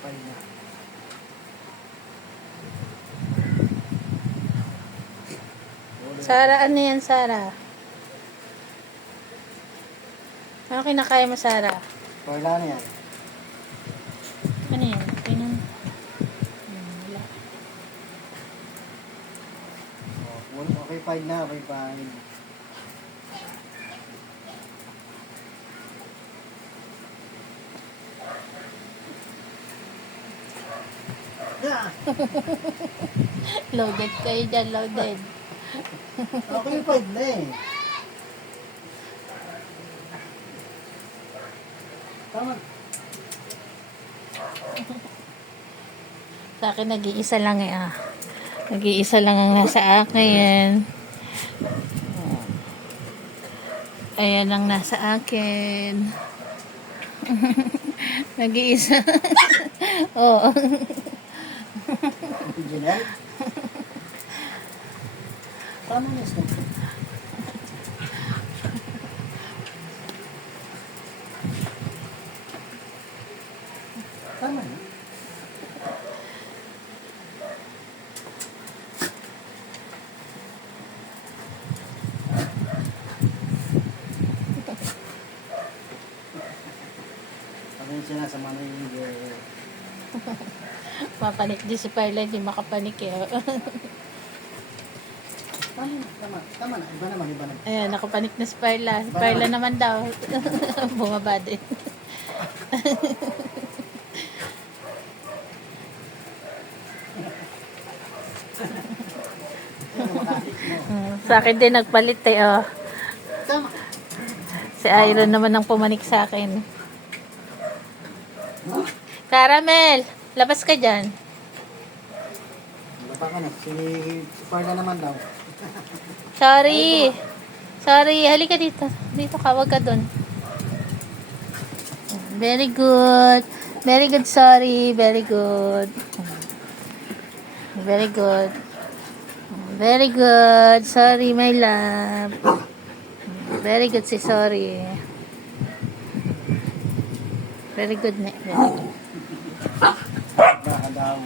Kapal na. Sara, ano yan, Sara? Ano kinakaya mo, Sara? Wala na yan. Ano yan? Pinan... wala. Okay, fine na. Okay, fine. Yeah. Loaded kayo dyan, loaded. Okay, fine na eh. Tama. Sa akin, nag-iisa lang eh, ah. Nag-iisa lang ang nasa akin. Ayan ang nasa akin. Nag-iisa. Oo. Janelle? Tama na ito. Tama na. Pasensya na sa mga hindi. Mapanik din si Parla, hindi makapanik eh. Tama na. Iba naman. Ayan, nakapanik na si Parla. Si Parla naman daw. Bumaba din. Sa akin din nagpalit eh, oh. Tama. Si Iron naman ang pumanik sa akin. Caramel, labas ka dyan. Wala pa ka na. Si Parla naman daw. Sorry. Sorry, halika dito. Dito ka, wag ka dun. Very good. Very good, sorry. Very good. Very good. Very good. Sorry, my love. Very good si sorry. Very good, ne. Very good. Baka daw.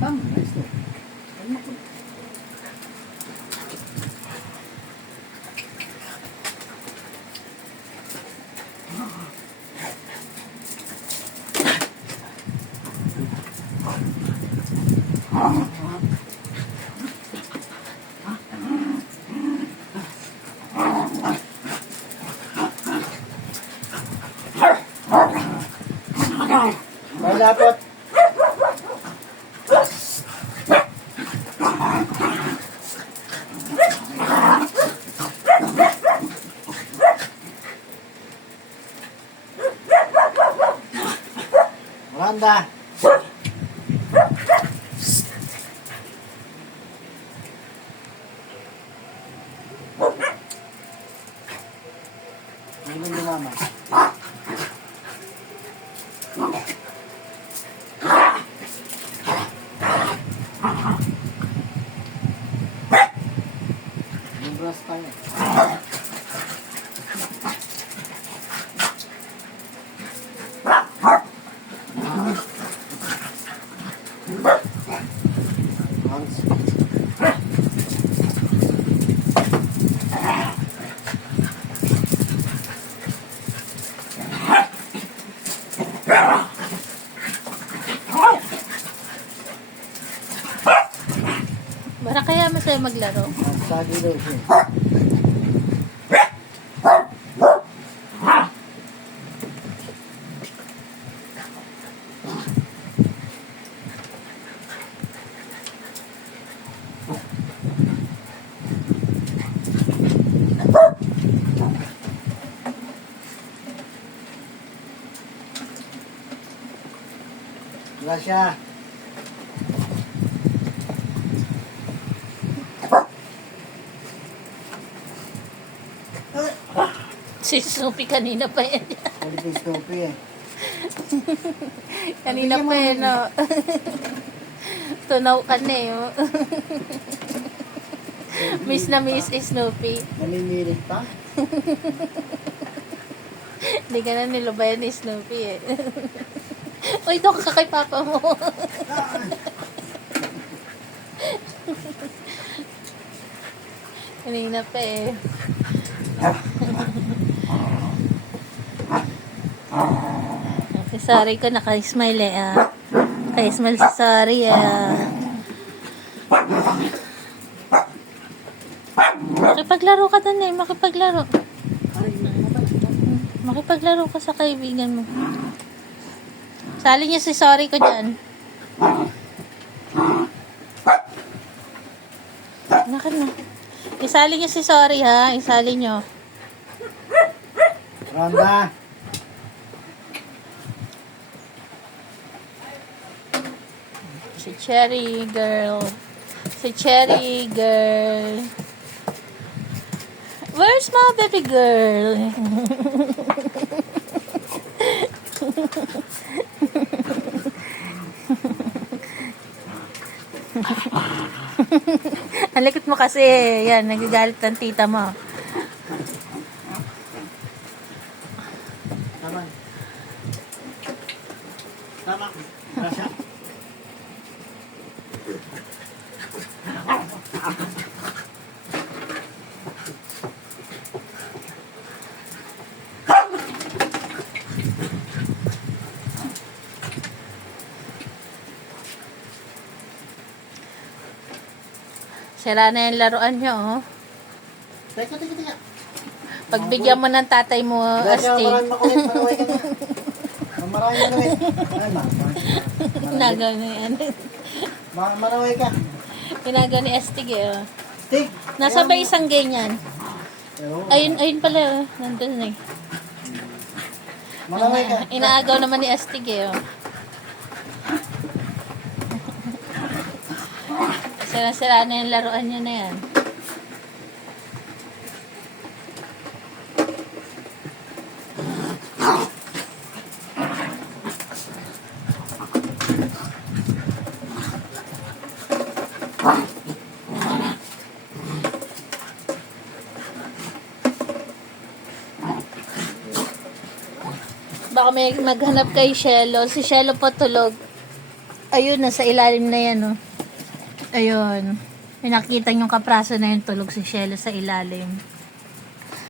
Tama na ito. Malapot. Wanda. Ano yung mama? Yung brass tayo. Para kaya masaya maglaro. Sagi daw siya. Wala siya. Si Snoopy kanina pa yan. Pwede pa yung Snoopy eh. Kanina pa yan, no? Tunaw ka na eh. Oh. Miss na miss Snoopy. Namimilit pa. Hindi ka na nilubayan ni Snoopy eh. Uy, doon ka kay papa mo. Kanina pa eh. Si Sari ko naka-smile eh. Naka-smile si Sari Makipaglaro ka doon eh. Makipaglaro. Makipaglaro ka sa kaibigan mo. Sali niyo si Sorry ko dyan. Nakal na. Isali niyo si Sorry ha. Isali niyo. Ronda. Si Cherry girl. Si Cherry girl. Where's my baby girl? Ang likit mo kasi. Yan, nagagalit ang tita mo. Tama. Tama. Grasya. Sira na yung laruan nyo, oh. Teka. Pagbigyan mo ng tatay mo, Grasya, Asti. maraming makulit. Maraway ka na. Maraming maraway. Ay, Inagaw na yan. Maraway ka. Inagaw ni Astig eh, oh. Stick. Nasa ba isang ganyan? Ayun. Ayun pala, oh. Nandun eh. Maraway ka. Inaagaw naman ni Astig eh, oh. Sira-sira na yung laruan nyo na yan. Baka may maghanap kay Shelo. Si Shelo patulog. Ayun, nasa ilalim na yan, oh. Ayun. May nakita yung kapraso na yung tulog si Shelo sa ilalim.